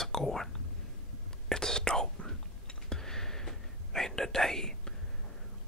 how's it going? It's Dalton, and today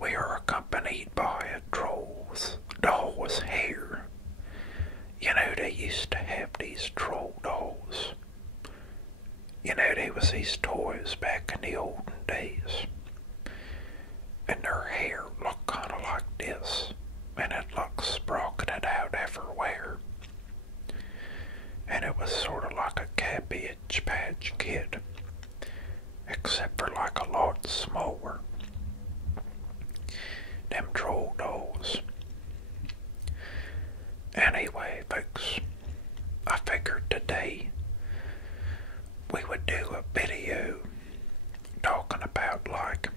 we are accompanied by a doll's hair. You know, they used to have these troll dolls. You know, there was these toys back in the olden days, and their hair looked kind of like this, and it looked sprocketed out everywhere. And it was sort of like a Cabbage Patch Kid, except for like a lot smaller. Them troll dolls. Anyway, folks, I figured today we would do a video talking about like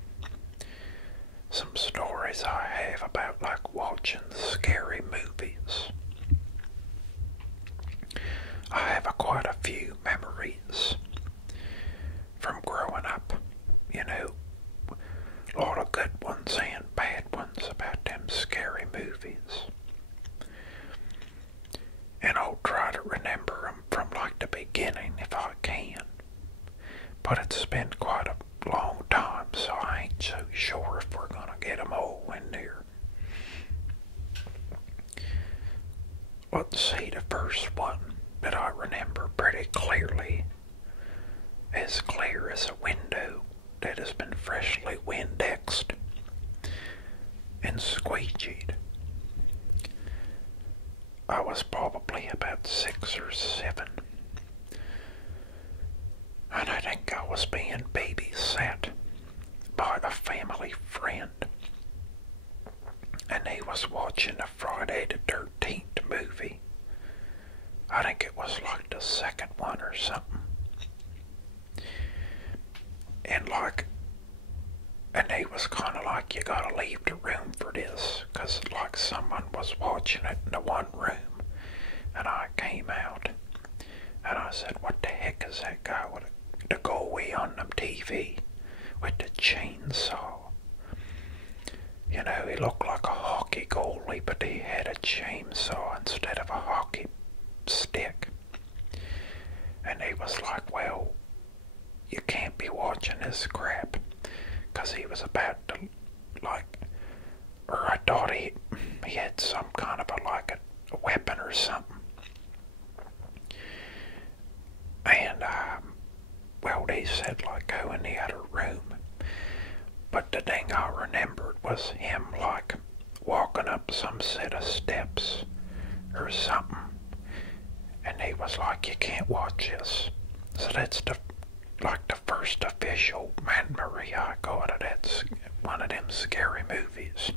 some stories I have about like watching scary movies. I have quite a few memories from growing up, you know, a lot of good ones and bad ones about them scary movies. And I'll try to remember them from like the beginning if I can. But it's been quite a long time, so I ain't so sure if we're gonna get them all in there. Let's see, the first one that I remember pretty clearly, as clear as a window that has been freshly Windexed and squeegeed. I was probably about 6 or 7, and I think I was being babysat by a family friend, and he was watching a Friday the 13th movie. I think it was like the second one or something. And he was kind of like, you gotta leave the room for this, cause like someone was watching it in the one room. And I came out, and I said, what the heck is that guy with the goalie on the TV with the chainsaw? You know, he looked like a hockey goalie, but he had a chainsaw instead of a hockey stick. And he was like, well, you can't be watching this crap, because he was about to, like, or I thought he had some kind of a weapon or something. And, well, they said, like, go in the other room. But the thing I remembered was him, like, walking up some set of steps or something. And he was like, you can't watch this. So that's the first official memory I got of that, one of them scary movies.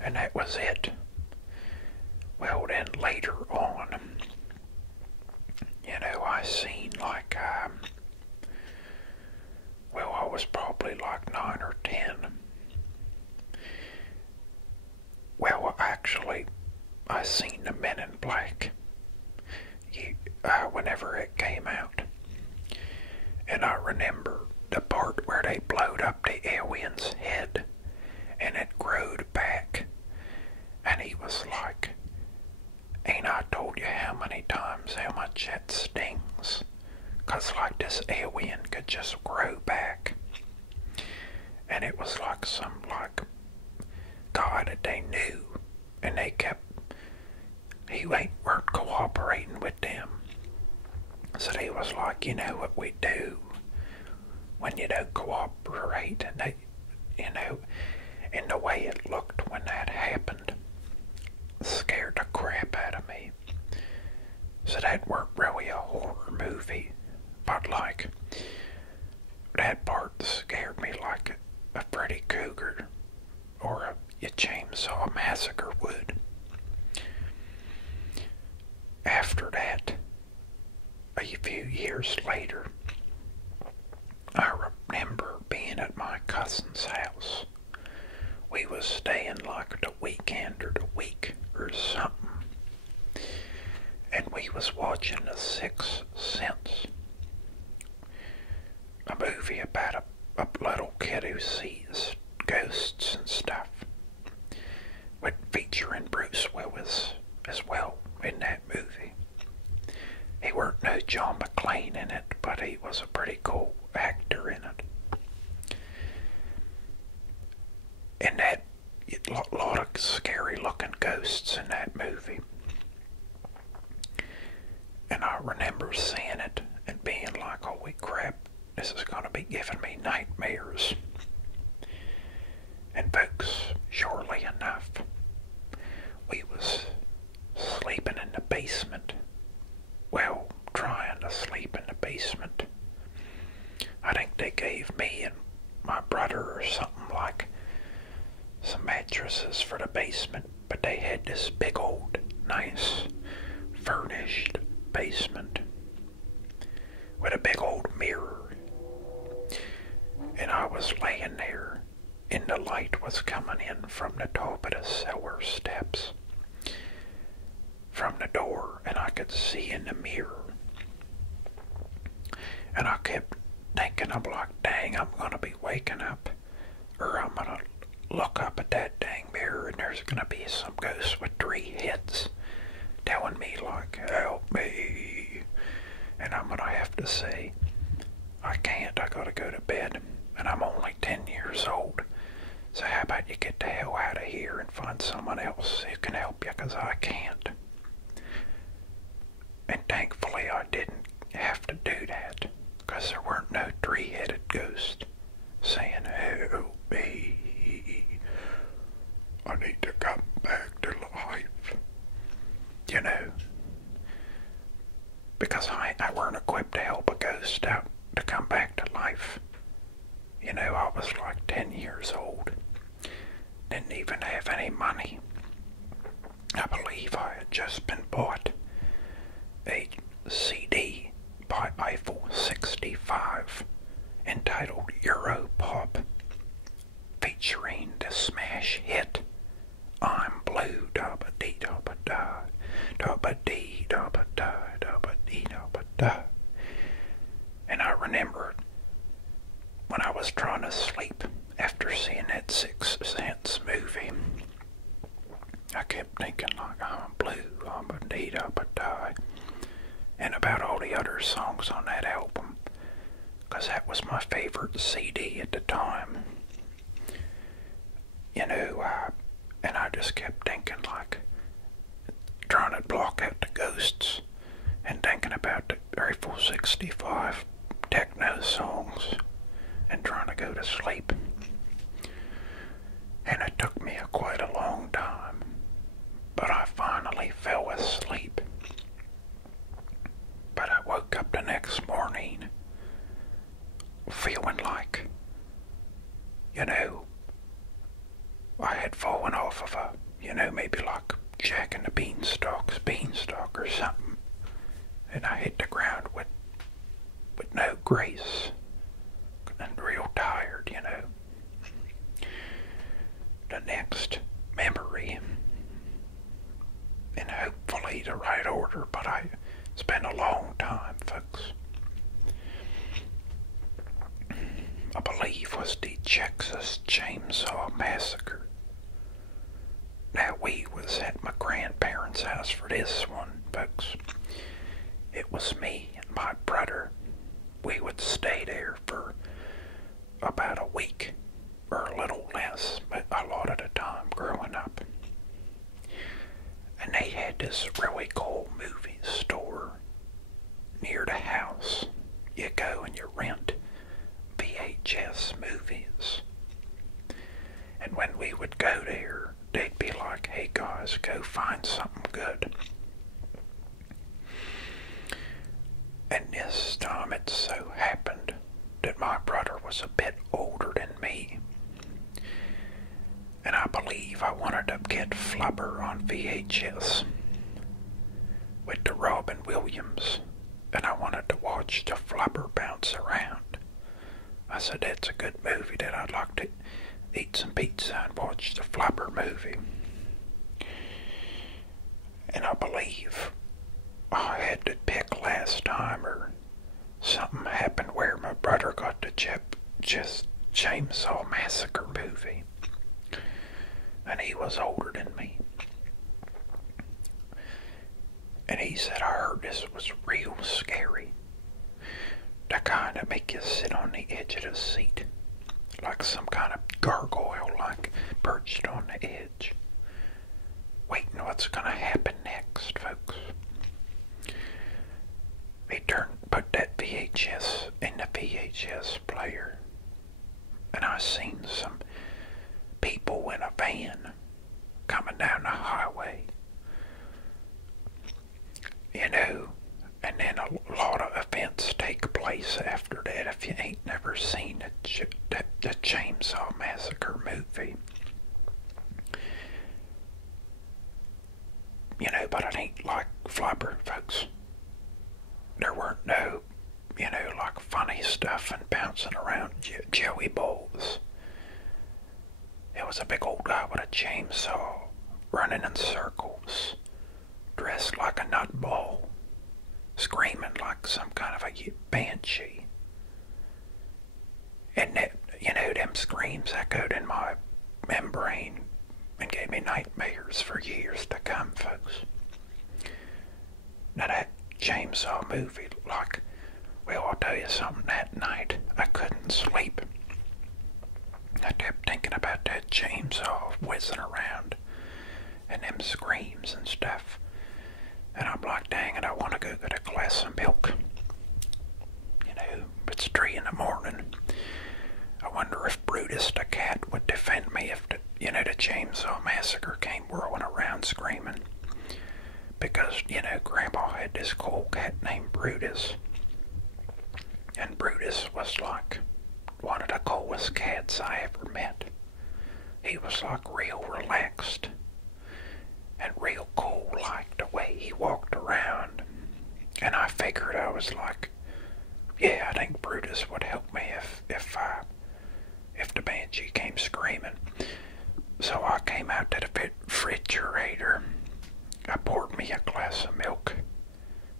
And that was it. Well, then later on, you know, I seen like, well, I was probably like 9 or 10. Well, actually, I seen the Men in Black whenever it came out. And I remember the part where they blowed up the alien's head and it growed back. And he was like, ain't I told you how many times how much that stings? 'Cause like this alien could just grow back. And it was like some like guy that they knew, and they kept, weren't cooperating with them. So they was like, you know what we do when you don't cooperate, and they, you know, and the way it looked when that happened scared the crap out of me. So that weren't really a horror movie, but like, that part scared me like a Freddy Krueger or a Chainsaw Massacre would. After that, a few years later, I remember being at my cousin's house. We was staying like the weekend or the week or something. And we was watching The Sixth Sense. A movie about a little kid who sees ghosts and stuff. With featuring Bruce Willis as well in that movie. He weren't no John McClane in it, but he was a pretty cool actor in it. And that, a lot of scary looking ghosts in that movie. And I remember seeing it and being like, holy crap, this is going to be giving me nightmares. And folks, surely enough, we was sleeping in the basement. Well, trying to sleep in the basement. I think they gave me and my brother or something like some mattresses for the basement, but they had this big old, nice, furnished basement with a big old mirror. And I was laying there, and the light was coming in from the top of the cellar steps from the door, and I could see in the mirror. And I kept thinking, I'm like, dang, I'm going to be waking up, or I'm going to look up at that dang mirror, and there's going to be some ghost with 3 heads telling me, like, help me. And I'm going to have to say, I can't, I got to go to bed, and I'm only 10 years old. So how about you get the hell out of here and find someone else who can help you, because I can't. And thankfully I didn't have to do that, because there weren't no 3-headed ghosts saying, help me, I need to come back to life. You know, because I weren't equipped to help a ghost out to come back to life. You know, I was like 10 years old, didn't even have any money. I believe I had just been bought a CD by Eiffel 65 entitled Europop, featuring the smash hit I'm Blue, da-ba-dee-da-ba-da, da-ba-dee-da-ba-da, da-ba-dee-da-ba-da. And I remembered when I was trying to sleep after seeing that Sixth Sense movie, I kept thinking like, I'm blue, da-ba-dee-da-ba-da, and about all the other songs on that album, because that was my favorite CD at the time. You know, and I just kept thinking, like, trying to block out the ghosts and thinking about the Eiffel 65 techno songs and trying to go to sleep. And it took me quite a long time, but I finally fell asleep. But I woke up the next morning feeling like, you know, I had fallen off of a, you know, maybe like Jack and the beanstalk or something, and I hit the ground with no grace and real tired, you know. The next memory, in hopefully the right order, but it's been a long time, folks, I believe was the Texas Chainsaw Massacre. Now, we was at my grandparents' house for this one, folks. It was me and my brother. We would stay there for about a week, or a little less, but a lot of the time growing up. And they had this really cool movie store near the house. You go and you rent VHS movies. And when we would go there, they'd be like, hey guys, go find something good. And this time it so happened that my brother was a bit older than me. And I believe I wanted to get Flubber on VHS with the Robin Williams. And I wanted to watch the Flubber bounce around. I said, that's a good movie that I'd like to eat some pizza and watch the Flubber movie. And I believe I had to pick last time, or something happened where my brother got the just Chainsaw Massacre movie. And he was older than me. And he said, I heard this was real scary. The kind that make you sit on the edge of the seat. Like some kind of gargoyle, like perched on the edge. Waiting what's gonna happen next, folks. He put that VHS in the VHS player. And I seen some people in a van coming down the highway. You know, and then a lot of events take place after that. If you ain't never seen the Chainsaw Massacre movie. You know, but it ain't like Flubber, folks. There weren't no, you know, like funny stuff and bouncing around jelly balls. It was a big old guy with a chainsaw running in circles, dressed like a nutball, screaming like some kind of a banshee. And that, you know, them screams echoed in my membrane and gave me nightmares for years to come, folks. Now that Chainsaw movie, like, well, I'll tell you something, that night I couldn't sleep. I kept thinking about that chainsaw whizzing around and them screams and stuff. And I'm like, dang it, I want to go get a glass of milk. You know, it's 3 in the morning. I wonder if Brutus the cat would defend me if the Chainsaw Massacre came whirling around screaming. Because, you know, Grandpa had this cool cat named Brutus. And Brutus was like one of the coolest cats I ever met. He was like real relaxed and real cool, like the way he walked around. And I figured, I was like, yeah, I think Brutus would help me if the banshee came screaming. So I came out to the refrigerator. I poured me a glass of milk,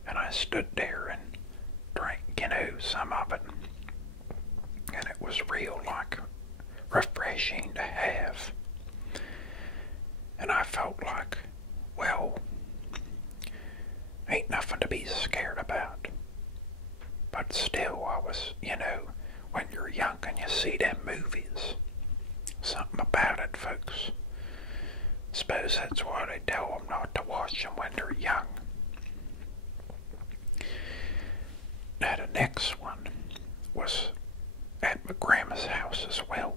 and I stood there and drank, you know, some of it. And it was real, like, refreshing to have. And I felt like, well, ain't nothing to be scared about. But still, I was, you know, when you're young and you see them movies, something about it, folks. Suppose that's why they tell them not to watch them when they're young. Now the next one was at my grandma's house as well.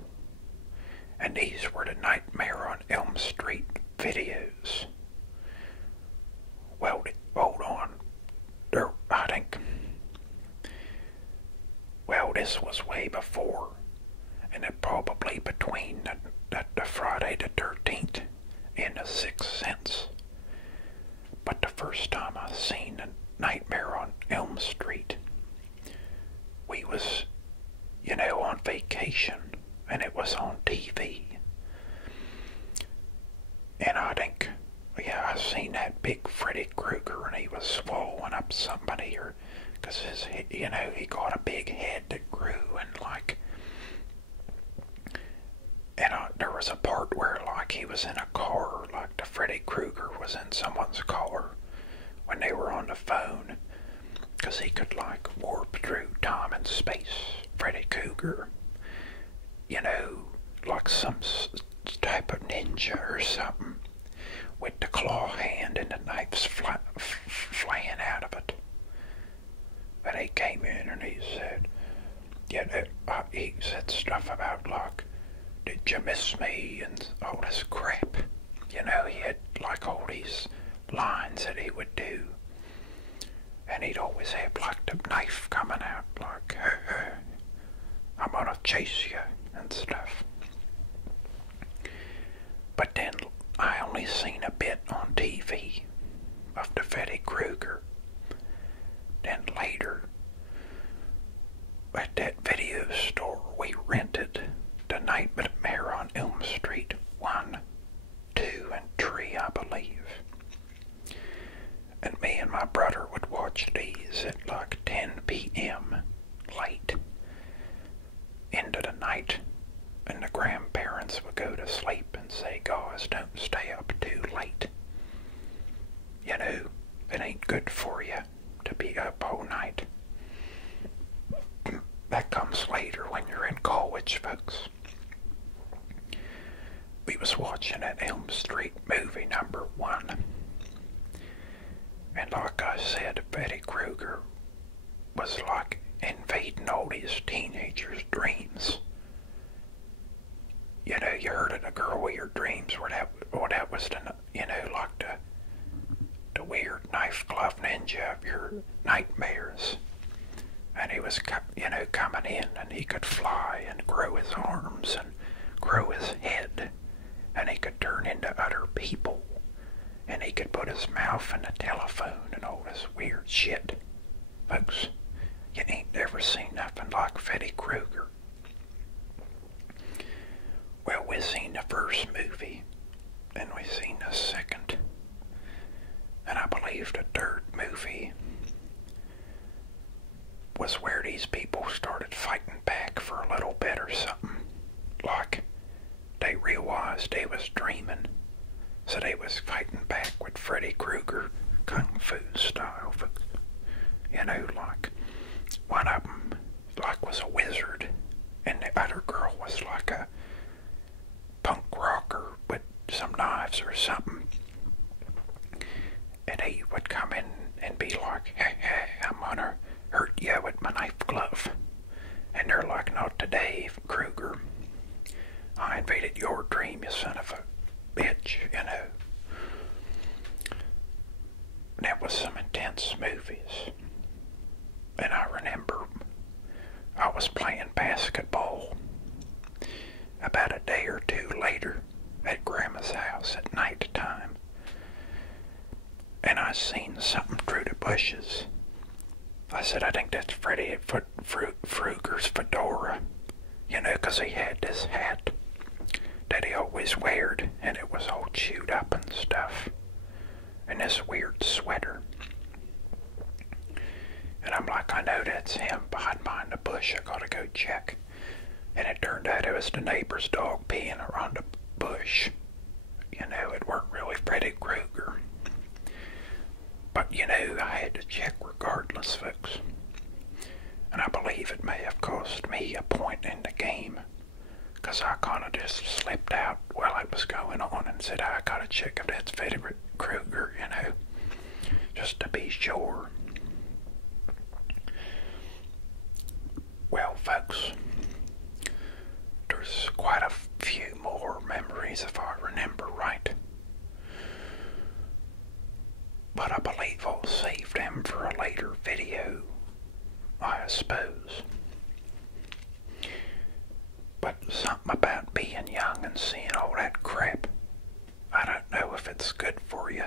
And these were the Nightmare on Elm Street videos. Well, hold on. I think, well, this was way before. And it probably between the Friday the 13th and the 6th Sense. But the first time I seen the Nightmare on Elm Street, we was, you know, on vacation, and it was on TV. And I think, yeah, I seen that big Freddy Krueger, and he was swallowing up somebody, or, because his, you know, he got a big head that grew, and like, and there was a part where, like, he was in a car, like the Freddy Krueger was in someone's car when they were on the phone, because he could, like, warp through time and space. Freddy Krueger, you know, like some type of ninja or something, with the claw hand and the knives flying out of it. But he came in and he said, yeah, he said stuff about, like, did you miss me, and all this crap. You know, he had, like, all these lines that he would do. And he'd always have, like, the knife coming out, like, I'm gonna chase you, and stuff. But then I only seen a bit on TV of the Freddy Krueger. Then later, at that video store, we rented The Nightmare on Elm Street 1, 2, and 3, I believe. And me and my brother would watch these at like 10 p.m. late into the night. And the grandparents would go to sleep and say, guys, don't stay up too late. You know, it ain't good for you to be up all night. That comes later when you're in college, folks. We was watching an Elm Street movie #1. And like I said, Freddy Krueger was like invading all these teenagers' dreams. You know, you heard of the girl with your dreams, where that was the, you know, like the weird knife glove ninja of your nightmares. And he was, you know, coming in, and he could fly and grow his arms and grow his head, and he could turn into other people, and he could put his mouth in the telephone and all this weird shit. Folks, you ain't never seen nothing like Freddy Krueger. Well, we seen the first movie, and we seen the second, and I believe the third movie was where these people started fighting back for a little bit or something. Like, they realized they was dreaming, so they was fighting back with Freddy Krueger Kung Fu style. You know, like, one of them, like, was a wizard, and the other girl was like a punk rocker with some knives or something. And he would come in and be like, hey, I'm gonna hurt you with my knife glove. And they're like, not today, Krueger. I invaded your dream, you son of a bitch, you know. That was some intense movies. And I remember I was playing basketball about a day or two later at Grandma's house at night time. And I seen something through the bushes. I said, I think that's Freddy Krueger's fedora. You know, 'cause he had this hat that he always weared, and it was all chewed up and stuff. And this weird sweater. And I'm like, I know that's him behind the bush. I gotta go check. And it turned out it was the neighbor's dog peeing around the bush. You know, it weren't really Freddy Krueger. But, you know, I had to check regardless, folks. And I believe it may have cost me a point in the game, 'cause I kind of just slipped out while it was going on and said, I gotta check if that's Freddy Krueger, you know, just to be sure. Well, folks, there's quite a few more memories if I remember right. But I believe I'll save them for a later video, I suppose. But something about being young and seeing all that crap, I don't know if it's good for you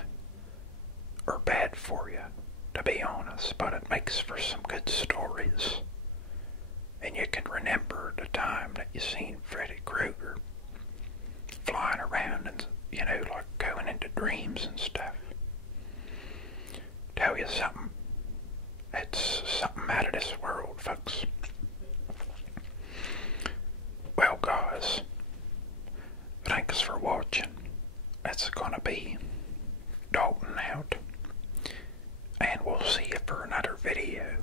or bad for you, to be honest, but it makes for some good stories. And you can remember the time that you seen Freddy Krueger flying around and, you know, like going into dreams and stuff. Tell you something, it's something out of this world, folks. Well, guys, thanks for watching. It's gonna be Dalton out, and we'll see you for another video.